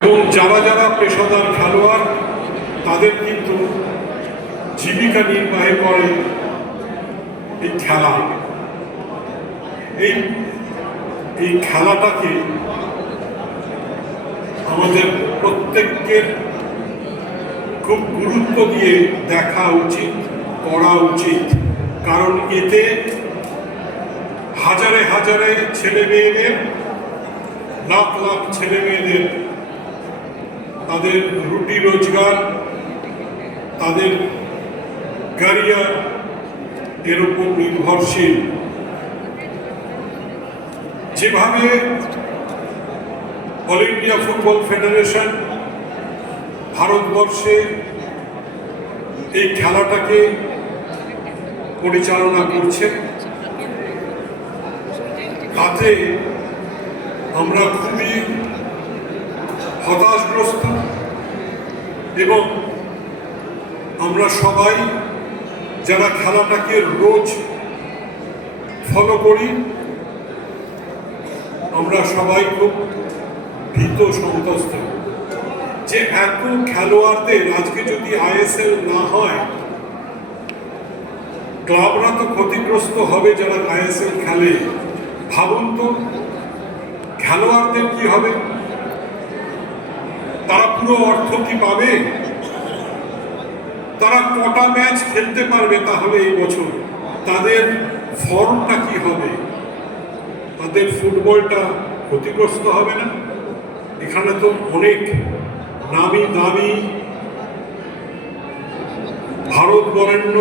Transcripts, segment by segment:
এবং যারা যারা পেশাদার খেলোয়াড় তাদের কিন্তু জীবিকা নির্বাহ করে এই খেলা। এই খেলাটাকে আমাদের প্রত্যেকের খুব গুরুত্ব দিয়ে দেখা উচিত, করা উচিত। কারণ এতে হাজারে হাজারে ছেলে মেয়েদের, লাখ লাখ ছেলে মেয়েদের তাদের রুটি রোজগার, তাদের ক্যারিয়ার এর উপর নির্ভরশীল। যেভাবে অল ইন্ডিয়া ফুটবল ফেডারেশন ভারতবর্ষে এই খেলাটাকে পরিচালনা করছে, তাতে আমরা খুবই হতাশগ্রস্ত এবং আমরা সবাই যারা খেলাটাকে রোজ ফলো করি, আমরা সবাই খুব ভীত সন্ত্রস্ত যে এত খেলোয়াড়দের আজকে যদি আইএসএল না হয়, ক্লাবরা তো ক্ষতিগ্রস্ত হবে যারা আইএসএল খেলে। ভাবুন তো খেলোয়াড়দের কি হবে? তারা পুরো অর্থ কি পাবে? তারা কটা ম্যাচ খেলতে পারবে তাহলে এই বছর? তাদের ফর্মটা কি হবে? তাদের ফুটবলটা ক্ষতিগ্রস্ত হবে না? এখানে তো অনেক নামি দামি ভারত বরেণ্য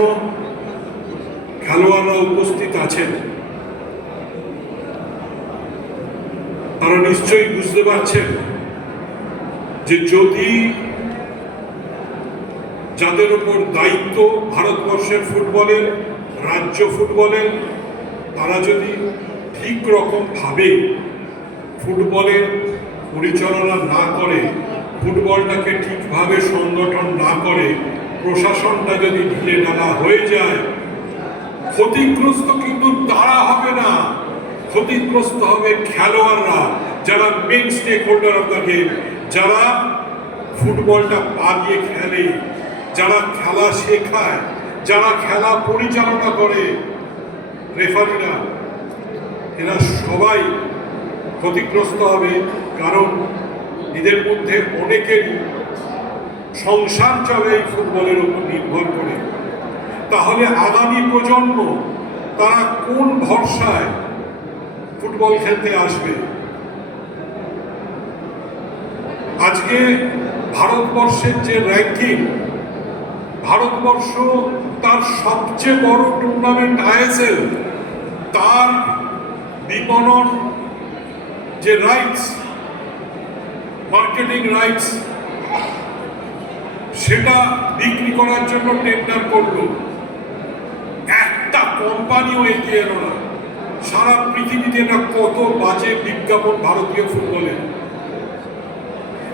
খেলোয়াড়রা উপস্থিত আছেন। তারা নিশ্চয়ই বুঝতে পারছেন যে যদি যাদের উপর দায়িত্ব ভারতবর্ষের ফুটবলের, রাজ্য ফুটবলের, তারা যদি ঠিক রকম ভাবে ফুটবলের পরিচালনা না করে, ফুটবলটাকে ঠিকভাবে সংগঠন না করে, প্রশাসনটা যদি ঢিলে ঢালা হয়ে যায়, ক্ষতিগ্রস্ত কিন্তু তারা হবে না, ক্ষতিগ্রস্ত হবে খেলোয়াড়রা, যারা main stakeholder of the game, যারা ফুটবলটা পা দিয়ে খেলে, যারা খেলা শেখায়, যারা খেলা পরিচালনা করে, রেফারিরা, এরা সবাই ক্ষতিগ্রস্ত হবে। কারণ এদের মধ্যে অনেকেরই সংসার চলে এই ফুটবলের উপর নির্ভর করে। তাহলে আগামী প্রজন্ম তারা কোন ভরসায় ফুটবল খেলতে আসবে? আজকে ভারতবর্ষের যে র্যাঙ্কিং, ভারতবর্ষ তার সবচেয়ে বড় টুর্নামেন্ট আইএসএল, তার বিপণন যে রাইটস, মার্কেটিং রাইটস, সেটা বিক্রি করার জন্য টেন্ডার করলো। একটা কোম্পানিও এগিয়ে এলো না। সারা পৃথিবীতে না কত বাজে বিজ্ঞাপন ভারতীয় ফুটবলে।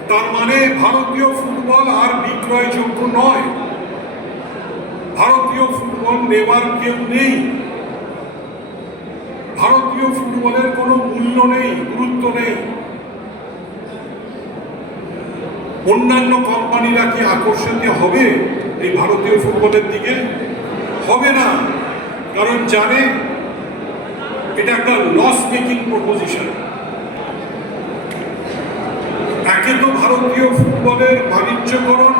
তার মানে ভারতীয় ফুটবল আর বিক্রয়যোগ্য নয়, ভারতীয় ফুটবল নেবার কেউ নেই, ভারতীয় ফুটবলের কোনো মূল্য নেই, গুরুত্ব নেই। অন্যান্য কোম্পানিরা কি আকর্ষণীয় হবে এই ভারতীয় ফুটবলের দিকে? হবে না, কারণ জানে এটা একটা লস মেকিং প্রপোজিশন। একে তো ভারতীয় ফুটবলের বাণিজ্যকরণ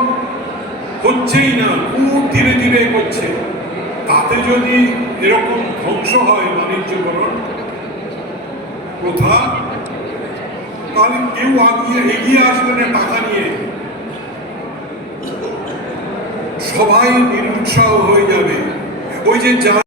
হচ্ছেই না, খুব ধীরে ধীরে হচ্ছে। তাতে যদি এরকম ধ্বংস হয় বাণিজ্যকরণ প্রথা, তাহলে কেউ এগিয়ে আসবে না টাকা নিয়ে, সবাই নিরুৎসাহ হয়ে যাবে। ওই যে